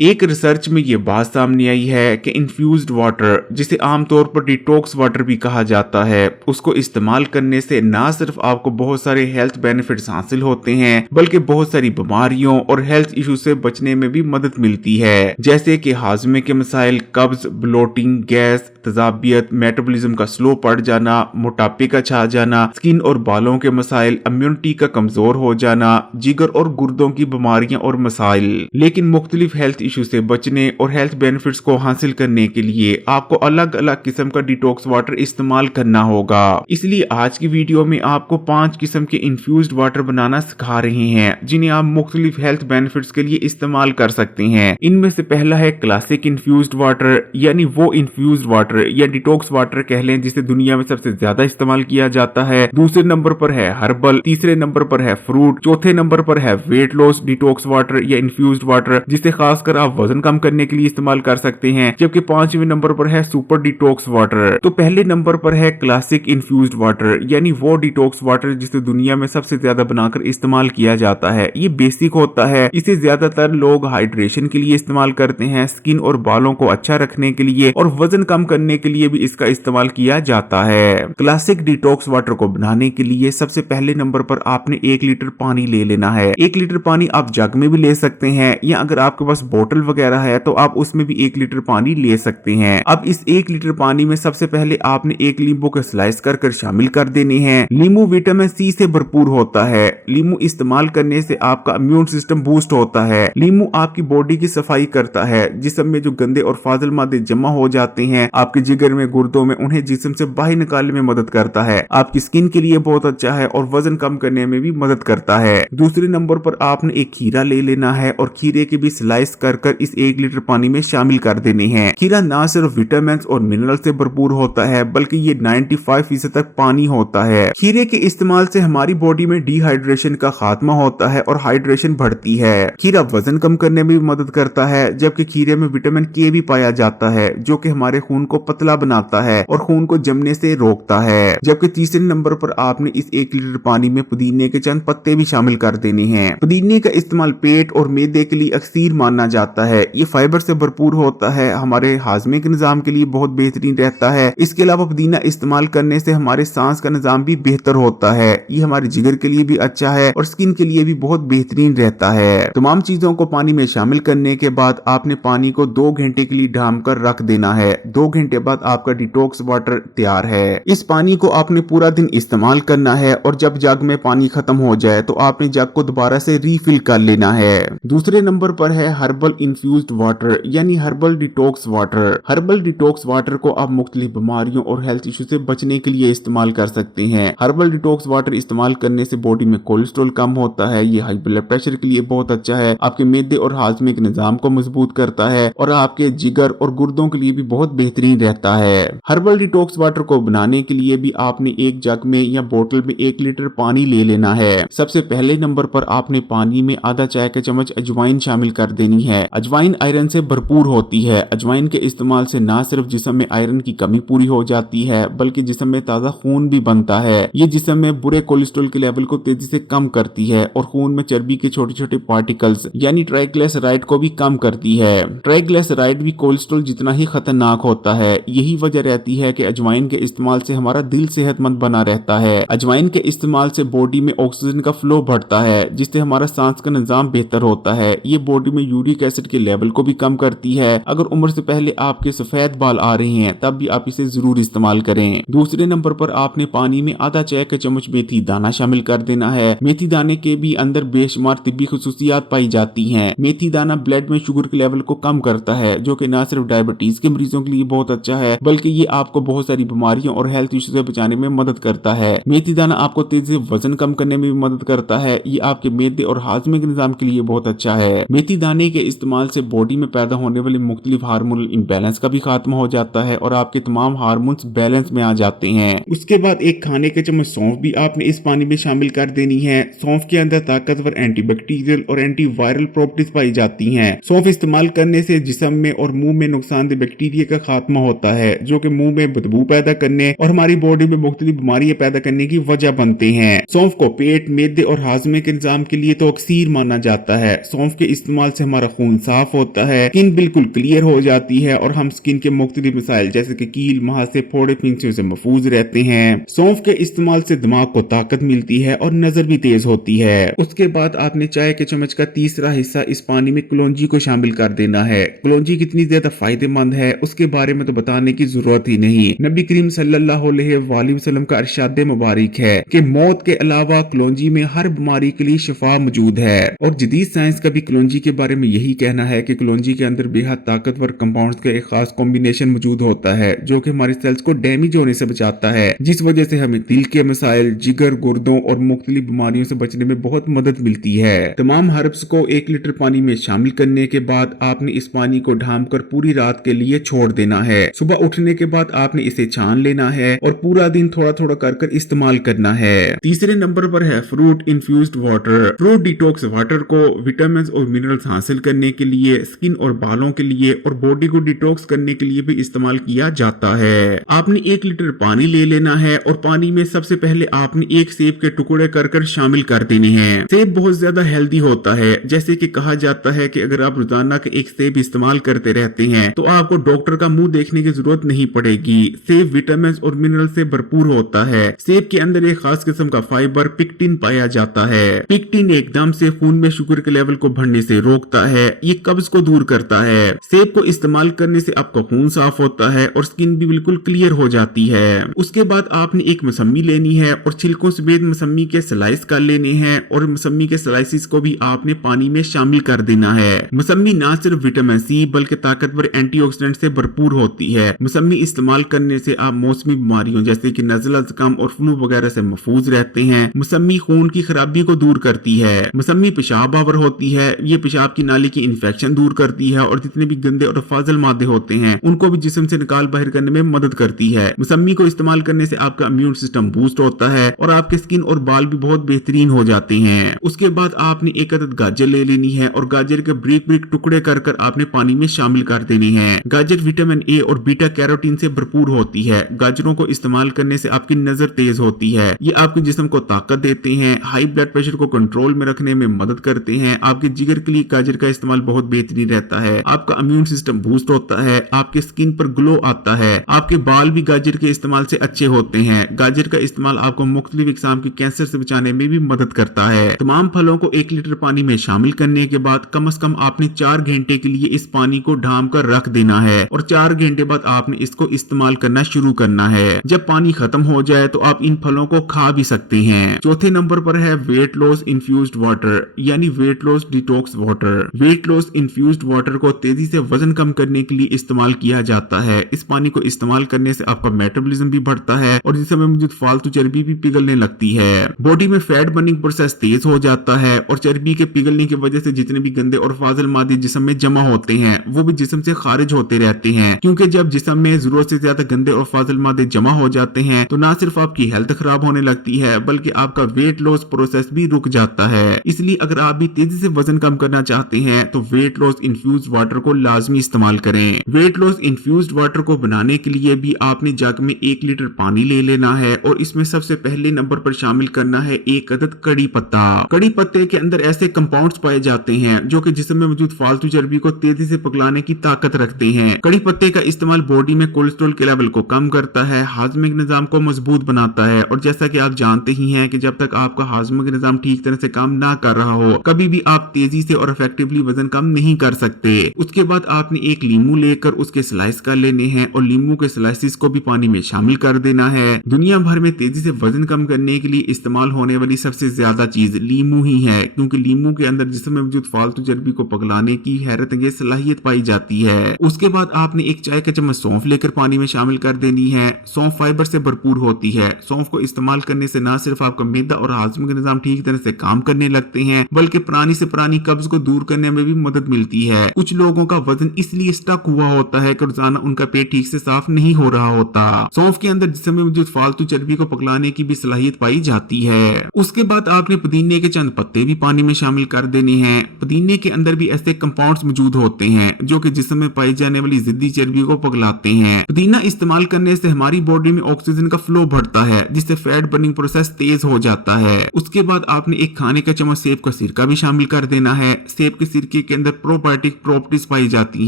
एक रिसर्च में ये बात सामने आई है कि इन्फ्यूज्ड वाटर, जिसे आमतौर पर डिटॉक्स वाटर भी कहा जाता है, उसको इस्तेमाल करने से ना सिर्फ आपको बहुत सारे हेल्थ बेनिफिट्स हासिल होते हैं बल्कि बहुत सारी बीमारियों और हेल्थ इशू से बचने में भी मदद मिलती है, जैसे कि हाजमे के मसाइल, कब्ज, ब्लोटिंग, गैस, तजाबियत, मेटाबॉलिज्म का स्लो पड़ जाना, मोटापे का छा जाना, स्किन और बालों के मसाइल, इम्यूनिटी का कमजोर हो जाना, जिगर और गुर्दों की बीमारियां और मसाइल। लेकिन मुख्तलिफ हेल्थ इशू से बचने और हेल्थ बेनिफिट्स को हासिल करने के लिए आपको अलग अलग किस्म का डिटॉक्स वाटर इस्तेमाल करना होगा। इसलिए आज की वीडियो में आपको 5 किस्म के इन्फ्यूज्ड वाटर बनाना सिखा रहे हैं जिन्हें आप मुख्तलिफ हेल्थ बेनिफिट्स के लिए इस्तेमाल कर सकते हैं। इनमें से पहला है क्लासिक इन्फ्यूज्ड वाटर, यानी वो इन्फ्यूज्ड वाटर या डिटॉक्स वाटर कह लें जिसे दुनिया में सबसे ज्यादा इस्तेमाल किया जाता है। दूसरे नंबर पर है हर्बल, तीसरे नंबर पर है फ्रूट, चौथे नंबर पर है वेट लॉस डिटॉक्स वाटर या इन्फ्यूज्ड वाटर, जिसे खासकर आप वजन कम करने के लिए इस्तेमाल कर सकते हैं। जबकि 5वें नंबर पर है सुपर डिटॉक्स वाटर। तो पहले नंबर पर है क्लासिक इन्फ्यूज्ड वाटर, यानी वो डिटॉक्स वाटर जिसे दुनिया में सबसे ज्यादा बनाकर इस्तेमाल किया जाता है। ये बेसिक होता है, इसे ज्यादातर लोग हाइड्रेशन के लिए इस्तेमाल करते हैं, स्किन और बालों को अच्छा रखने के लिए और वजन कम करने के लिए भी इसका इस्तेमाल किया जाता है। क्लासिक डिटॉक्स वाटर को बनाने के लिए सबसे पहले नंबर पर आपने 1 लीटर पानी ले लेना है। 1 लीटर पानी आप जग में भी ले सकते हैं या अगर आपके पास बोतल वगैरह है तो आप उसमें भी 1 लीटर पानी ले सकते हैं। अब इस 1 लीटर पानी में सबसे पहले आपने 1 नींबू का स्लाइस कर शामिल कर देने हैं। नींबू विटामिन सी से भरपूर होता है। नींबू इस्तेमाल करने से आपका इम्यून सिस्टम बूस्ट होता है। नींबू आपकी बॉडी की सफाई करता है, जिस्म में जो गंदे और फाजिल मादे जमा हो जाते हैं आपके जिगर में, गुर्दों में, उन्हें जिस्म से बाहर निकालने में मदद करता है। आपकी स्किन के लिए बहुत अच्छा है और वजन कम करने में भी मदद करता है। दूसरे नंबर पर आपने एक खीरा ले लेना है और खीरे के भी स्लाइस कर इस 1 लीटर पानी में शामिल कर देने हैं। खीरा ना सिर्फ विटामिन और मिनरल से भरपूर होता है बल्कि ये 95% तक पानी होता है। खीरे के इस्तेमाल से हमारी बॉडी में डिहाइड्रेशन का खात्मा होता है और हाइड्रेशन बढ़ती है। खीरा वजन कम करने में भी मदद करता है, जबकि खीरे में विटामिन के भी पाया जाता है जो कि हमारे खून को पतला बनाता है और खून को जमने से रोकता है। जबकि तीसरे नंबर पर आपने इस 1 लीटर पानी में पुदीने के चंद पत्ते भी शामिल कर देने हैं। पुदीने का इस्तेमाल पेट और मैदे के लिए अक्सर माना जाता है। ये फाइबर से भरपूर होता है, हमारे हाजमे के निजाम के लिए बहुत बेहतरीन रहता है। इसके अलावा पुदीना इस्तेमाल करने से हमारे सांस का निजाम भी बेहतर होता है। ये हमारे जिगर के लिए भी अच्छा है और स्किन के लिए भी बहुत बेहतरीन रहता है। तमाम चीजों को पानी में शामिल करने के बाद आपने पानी को 2 घंटे के लिए ढाम कर रख देना है। 2 घंटे बाद आपका डिटॉक्स वाटर तैयार है। इस पानी को आपने पूरा दिन इस्तेमाल करना है और जब जग में पानी खत्म हो जाए तो आपने जग को दोबारा से रीफिल कर लेना है। दूसरे नंबर पर है हर्बल इन्फ्यूज्ड वाटर, यानी herbal detox water. Herbal detox water को आप मुख्तलिफ बीमारियों और हेल्थ इशू से बचने के लिए इस्तेमाल कर सकते हैं। हर्बल डिटॉक्स वाटर इस्तेमाल करने से बॉडी में कोलेस्ट्रॉल कम होता है। ये हाई ब्लड प्रेशर के लिए बहुत अच्छा है, आपके मैदे और हाजमे के निजाम को मजबूत करता है और आपके जिगर और गुर्दों के लिए भी बहुत बेहतरीन रहता है। हर्बल डिटॉक्स वाटर को बनाने के लिए भी आपने एक जग में या बोतल में 1 लीटर पानी ले लेना है। सबसे पहले नंबर पर आपने पानी में आधा चाय का चम्मच अजवाइन शामिल कर देनी है। अजवाइन आयरन से भरपूर होती है। अजवाइन के इस्तेमाल से ना सिर्फ जिस्म में आयरन की कमी पूरी हो जाती है बल्कि जिस्म में ताजा खून भी बनता है। ये जिस्म में बुरे कोलेस्ट्रॉल के लेवल को तेजी से कम करती है और खून में चर्बी के छोटे छोटे पार्टिकल्स यानी ट्राइग्लिसराइड को भी कम करती है। ट्राइग्लिसराइड भी कोलेस्ट्रॉल जितना ही खतरनाक होता है। यही वजह रहती है कि अजवाइन के इस्तेमाल से हमारा दिल सेहतमंद बना रहता है। अजवाइन के इस्तेमाल से बॉडी में ऑक्सीजन का फ्लो बढ़ता है जिससे हमारा सांस का निजाम बेहतर होता है। ये बॉडी में यूरिक एसिड के लेवल को भी कम करती है। अगर उम्र से पहले आपके सफेद बाल आ रहे हैं तब भी आप इसे जरूर इस्तेमाल करें। दूसरे नंबर पर आपने पानी में आधा चाय का चम्मच मेथी दाना शामिल कर देना है। मेथी दाने के भी अंदर बेशुमार तिब्बी खुसूसियात पाई जाती हैं। मेथी दाना ब्लड में शुगर के लेवल को कम करता है जो कि न सिर्फ डायबिटीज के मरीजों के लिए बहुत अच्छा है बल्कि ये आपको बहुत सारी बीमारियों और हेल्थ इश्यू से बचाने में मदद करता है। मेथी दाना आपको तेजी से वजन कम करने में भी मदद करता है। ये आपके मैदे और हाजमे के निजाम के लिए बहुत अच्छा है। मेथी दाने के इस्तेमाल से बॉडी में पैदा होने वाले मुख्तलिफ हार्मोनल इम्बैलेंस का भी खात्मा हो जाता है और आपके तमाम हार्मोन्स बैलेंस में आ जाते हैं। उसके बाद एक खाने के चम्मच सौंफ भी आपने इस पानी में शामिल कर देनी है। सौंफ के अंदर ताकतवर एंटीबैक्टीरियल और एंटीवायरल प्रॉपर्टीज पाई जाती हैं। सौंफ इस्तेमाल करने से जिस्म में और मुंह में नुकसानदेह बैक्टीरिया का खात्मा होता है जो कि मुंह में बदबू पैदा करने और हमारी बॉडी में मुख्तलिफ बीमारियां पैदा करने की वजह बनते हैं। सौंफ को पेट, मैदे और हाजमे के निजाम के लिए तो अक्सर माना जाता है। सौंफ के इस्तेमाल से हमारा खून खून साफ होता है, स्किन बिल्कुल क्लियर हो जाती है और हम स्किन के मुख्तलिफ मसाइल जैसे कि कील, महासे, फोड़े, फिंसियों से महफूज रहते हैं। सौंफ के इस्तेमाल से दिमाग को ताकत मिलती है और नजर भी तेज होती है। उसके बाद आपने चाय के चम्मच का तीसरा हिस्सा इस पानी में कलौंजी को शामिल कर देना है। कलौंजी कितनी ज्यादा फायदेमंद है उसके बारे में तो बताने की जरूरत ही नहीं। नबी करीम सल्लल्लाहु अलैहि वसल्लम का इरशाद मुबारक है कि मौत के अलावा कलौंजी में हर बीमारी के लिए शिफा मौजूद है। और जदीद साइंस का भी कलौंजी के बारे में यही कहना है कि कलौंजी के अंदर बेहद ताकतवर कंपाउंड्स का एक खास कॉम्बिनेशन मौजूद होता है जो कि हमारे सेल्स को डैमेज होने से बचाता है, जिस वजह से हमें दिल के मसाइल, जिगर, गुर्दों और मुख्तलिफ बीमारियों से बचने में बहुत मदद मिलती है। तमाम हर्ब्स को 1 लीटर पानी में शामिल करने के बाद आपने इस पानी को ढांपकर पूरी रात के लिए छोड़ देना है। सुबह उठने के बाद आपने इसे छान लेना है और पूरा दिन थोड़ा थोड़ा कर इस्तेमाल करना है। तीसरे नंबर पर है fruit infused water. Fruit detox water को विटामिन और मिनरल्स हासिल करने के लिए, स्किन और बालों के लिए और बॉडी को डिटॉक्स करने के लिए भी इस्तेमाल किया जाता है। आपने 1 लीटर पानी ले लेना है और पानी में सबसे पहले आपने एक सेब के टुकड़े कर शामिल कर देने हैं। सेब बहुत ज्यादा हेल्दी होता है, जैसे कि कहा जाता है कि अगर आप रोजाना के एक सेब इस्तेमाल करते रहते हैं तो आपको डॉक्टर का मुंह देखने की जरूरत नहीं पड़ेगी। सेब विटामिन और मिनरल से भरपूर होता है। सेब के अंदर एक खास किस्म का फाइबर पिक्टिन पाया जाता है। पिक्टिन एकदम से खून में शुगर के लेवल को बढ़ने से रोकता है, ये कब्ज को दूर करता है। सेब को इस्तेमाल करने से आपका खून साफ होता है और स्किन भी बिल्कुल क्लियर हो जाती है। उसके बाद आपने एक मौसमी लेनी है और छिलकों समेत मौसमी के स्लाइस कर लेने हैं और मौसमी के स्लाइसिस को भी आपने पानी में शामिल कर देना है। मौसमी ना सिर्फ विटामिन सी बल्कि ताकतवर एंटीऑक्सीडेंट से भरपूर होती है। मौसमी इस्तेमाल करने से आप मौसमी बीमारियों जैसे कि नज़ला, जुकाम और फ्लू वगैरह से महफूज रहते हैं। मौसमी खून की खराबी को दूर करती है। मौसमी पेशाब आवर होती है, ये पेशाब की नाली की इन्फेक्शन दूर करती है और जितने भी गंदे और फाजल मादे होते हैं उनको भी जिस्म से निकाल बाहर करने में मदद करती है। मौसमी को इस्तेमाल करने से आपका इम्यून सिस्टम बूस्ट होता है और आपके स्किन और बाल भी बहुत बेहतरीन हो जाते हैं। उसके बाद आपने एक अदद गाजर ले लेनी है और गाजर के ब्रीक ब्रीक टुकड़े कर आपने पानी में शामिल कर देने हैं। गाजर विटामिन ए और बीटा कैरोटीन से भरपूर होती है। गाजरों को इस्तेमाल करने से आपकी नजर तेज होती है, ये आपके जिस्म को ताकत देते हैं, हाई ब्लड प्रेशर को कंट्रोल में रखने में मदद करते हैं। आपके जिगर के लिए गाजर का इस्तेमाल बहुत बेहतरीन रहता है। आपका इम्यून सिस्टम बूस्ट होता है, आपके स्किन पर ग्लो आता है, आपके बाल भी गाजर के इस्तेमाल से अच्छे होते हैं। गाजर का इस्तेमाल आपको मुख्तलिफ किस्म के कैंसर से बचाने में भी मदद करता है। तमाम फलों को 1 लीटर पानी में शामिल करने के बाद कम से कम आपने 4 घंटे के लिए इस पानी को ढांप कर रख देना है और 4 घंटे बाद आपने इसको इस्तेमाल करना शुरू करना है। जब पानी खत्म हो जाए तो आप इन फलों को खा भी सकते हैं। चौथे नंबर पर है वेट लॉस इन्फ्यूज्ड वाटर यानी weight loss detox water. Weight loss infused water को तेजी से वजन कम करने के लिए इस्तेमाल किया जाता है। इस पानी को इस्तेमाल करने से आपका मेटाबॉलिज्म भी बढ़ता है और जिसमें मौजूद फालतू चर्बी भी पिघलने लगती है। बॉडी में फैट बर्निंग प्रोसेस तेज हो जाता है और चर्बी के पिघलने की वजह से जितने भी गंदे और फाजल मादे जिस्म में जमा होते हैं वो भी जिस्म से खारिज होते रहते हैं, क्योंकि जब जिस्म में जरूरत से ज्यादा गंदे और फाजल मादे जमा हो जाते हैं तो ना सिर्फ आपकी हेल्थ खराब होने लगती है बल्कि आपका वेट लॉस प्रोसेस भी रुक जाता है। इसलिए अगर आप भी तेजी से वजन कम करना चाहते हैं तो वेट लॉस इन्फ्यूज्ड वाटर को लाजमी इस्तेमाल करें। वेट लॉस इन्फ्यूज्ड वाटर को बनाने के लिए भी आपने जग में 1 लीटर पानी ले लेना है और इसमें सबसे पहले नंबर पर शामिल करना है 1 अदद कड़ी पत्ता। कड़ी पत्ते के अंदर ऐसे कंपाउंड्स पाए जाते हैं जो कि जिस्म में मौजूद फालतू चर्बी को तेजी से पिघलाने की ताकत रखते हैं। कड़ी पत्ते का इस्तेमाल बॉडी में कोलेस्ट्रॉल के लेवल को कम करता है, हाजमे के निजाम को मजबूत बनाता है और जैसा कि आप जानते ही हैं कि जब तक आपका हाजमे का निजाम ठीक तरह से काम ना कर रहा हो कभी भी आप तेजी से और इफेक्टिवली वजन कम नहीं कर सकते। उसके बाद आपने एक लीमू लेकर उसके स्लाइस कर लेने हैं और लीमू के स्लाइसिस को भी पानी में शामिल कर देना है। दुनिया भर में तेजी से वजन कम करने के लिए इस्तेमाल होने वाली सबसे ज्यादा चीज लीमू ही है, क्योंकि लीमू के अंदर जिस्म में मौजूद फालतू चर्बी को पिघलाने की हैरत अंगेज सलाहियत पाई जाती है। उसके बाद आपने एक चाय का चम्मच सौंफ लेकर पानी में शामिल कर देनी है। सौंफ फाइबर से भरपूर होती है। सौंफ को इस्तेमाल करने से न सिर्फ आपका मैदा और हाजमे का निजाम ठीक तरह से काम करने लगते हैं बल्कि पुरानी से पुरानी कब्ज को दूर करने में भी मदद मिलती है। कुछ लोगों का वजन इसलिए स्टक हुआ होता है कि रोजाना उनका पेट ठीक से साफ नहीं हो रहा होता। सौंफ के अंदर जिस्म में मौजूद फालतू चर्बी को पिघलाने की भी सलाहियत पाई जाती है। उसके बाद आपने पुदीने के चंद पत्ते भी पानी में शामिल कर देने हैं। पुदीने के अंदर भी ऐसे कंपाउंड्स मौजूद होते हैं जो कि जिस्म में पाई जाने वाली जिद्दी चर्बी को पिघलाते हैं। पुदीना इस्तेमाल करने से हमारी बॉडी में ऑक्सीजन का फ्लो बढ़ता है जिससे फैट बर्निंग प्रोसेस तेज हो जाता है। उसके बाद आपने एक खाने का चम्मच सेब का सिरका भी शामिल कर देना है। सेब के सिरके सिरके के अंदर प्रोबायोटिक प्रॉपर्टीज पाई जाती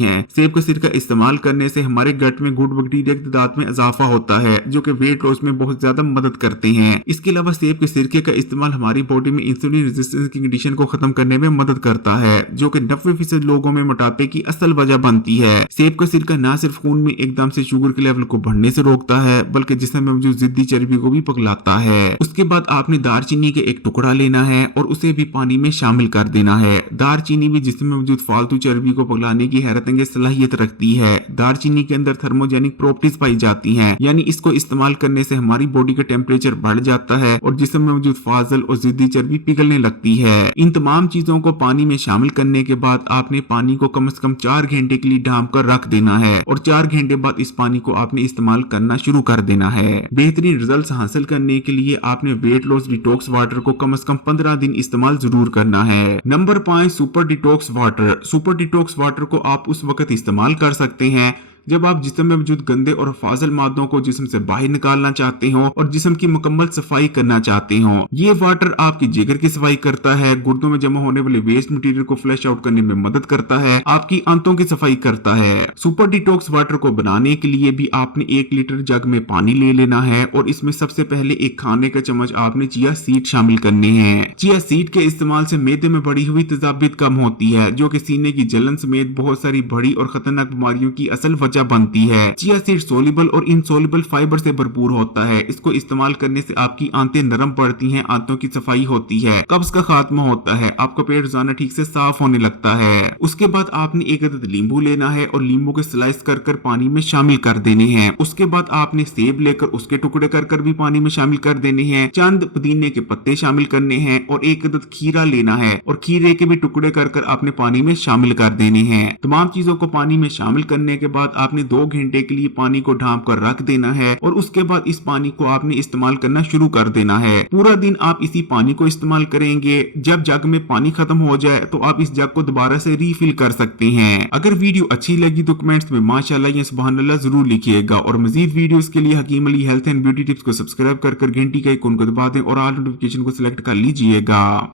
हैं। सेब का सिरका इस्तेमाल करने से हमारे गट में गुड बैक्टीरिया की तादाद में इजाफा होता है, जो कि वेट लॉस में बहुत ज्यादा मदद करते हैं। इसके अलावा सेब के सिरके का इस्तेमाल हमारी बॉडी में इंसुलिन रेजिस्टेंस की कंडीशन को खत्म करने में मदद करता है, जो कि 90% लोगों में मोटापे की असल वजह बनती है। सेब का सिरका न सिर्फ खून में एकदम से शुगर के लेवल को बढ़ने से रोकता है, बल्कि जिस्म में मौजूद जिद्दी चर्बी को भी पिघलाता है। उसके बाद आपने दारचीनी के एक टुकड़ा लेना है और उसे भी पानी में शामिल कर देना है। दारचीनी भी जिस्म में मौजूद फालतू चर्बी को पिघलाने की हैरतअंगेज सलाहियत रखती है। दारचीनी के अंदर थर्मोजेनिक प्रॉपर्टीज पाई जाती हैं, यानी इसको इस्तेमाल करने से हमारी बॉडी का टेम्परेचर बढ़ जाता है और जिस्म में मौजूद फाजल और जिद्दी चर्बी पिघलने लगती है। इन तमाम चीजों को पानी में शामिल करने के बाद आपने पानी को कम से कम 4 घंटे के लिए ढांप कर रख देना है और 4 घंटे बाद इस पानी को आपने इस्तेमाल करना शुरू कर देना है। बेहतरीन रिजल्ट्स हासिल करने के लिए आपने वेट लॉस डिटॉक्स वाटर को कम से कम 15 दिन इस्तेमाल जरूर करना है। Number 5, super detox water. Super detox water को आप उस वक्त इस्तेमाल कर सकते हैं जब आप जिस्म में मौजूद गंदे और फाजिल मादों को जिस्म से बाहर निकालना चाहते हो और जिस्म की मुकम्मल सफाई करना चाहते हो। ये वाटर आपकी जिगर की सफाई करता है, गुर्दों में जमा होने वाले वेस्ट मटेरियल को फ्लश आउट करने में मदद करता है, आपकी आंतों की सफाई करता है। सुपर डिटॉक्स वाटर को बनाने के लिए भी आपने 1 लीटर जग में पानी ले लेना है और इसमें सबसे पहले 1 खाने का चम्मच आपने चिया सीड शामिल करने हैं। चिया सीड के इस्तेमाल से मैदे में बढ़ी हुई तेजाबियत कम होती है, जो कि सीने की जलन समेत बहुत सारी बड़ी और खतरनाक बीमारियों की असल वजह बनती है। चिया सीड सोल्यूबल और इनसोल्यूबल फाइबर से भरपूर होता है। इसको इस्तेमाल करने से आपकी आंतें नरम पड़ती हैं, आंतों की सफाई होती है, कब्ज का खात्मा होता है, आपका पेट रोजाना ठीक से साफ होने लगता है। उसके बाद आपने 1 अदद नींबू लेना है और नींबू के स्लाइस कर कर पानी में शामिल कर देने हैं। उसके बाद आपने सेब लेकर उसके टुकड़े कर कर भी पानी में शामिल कर देने हैं। चंद पुदीने के पत्ते शामिल करने हैं और 1 अदद खीरा लेना है और खीरे के भी टुकड़े कर कर आपने पानी में शामिल कर देने हैं। तमाम चीजों को पानी में शामिल करने के बाद आपने 2 घंटे के लिए पानी को ढांप कर रख देना है और उसके बाद इस पानी को आपने इस्तेमाल करना शुरू कर देना है। पूरा दिन आप इसी पानी को इस्तेमाल करेंगे। जब जग में पानी खत्म हो जाए तो आप इस जग को दोबारा से रीफिल कर सकते हैं। अगर वीडियो अच्छी लगी तो कमेंट्स में माशाल्लाह या सुभान अल्लाह जरूर लिखिएगा और मजीद वीडियोस के लिए Hakeem Ali health and beauty tips को सब्सक्राइब कर घंटी का आइकन को दबा दें और ऑल नोटिफिकेशन को सिलेक्ट कर लीजिएगा।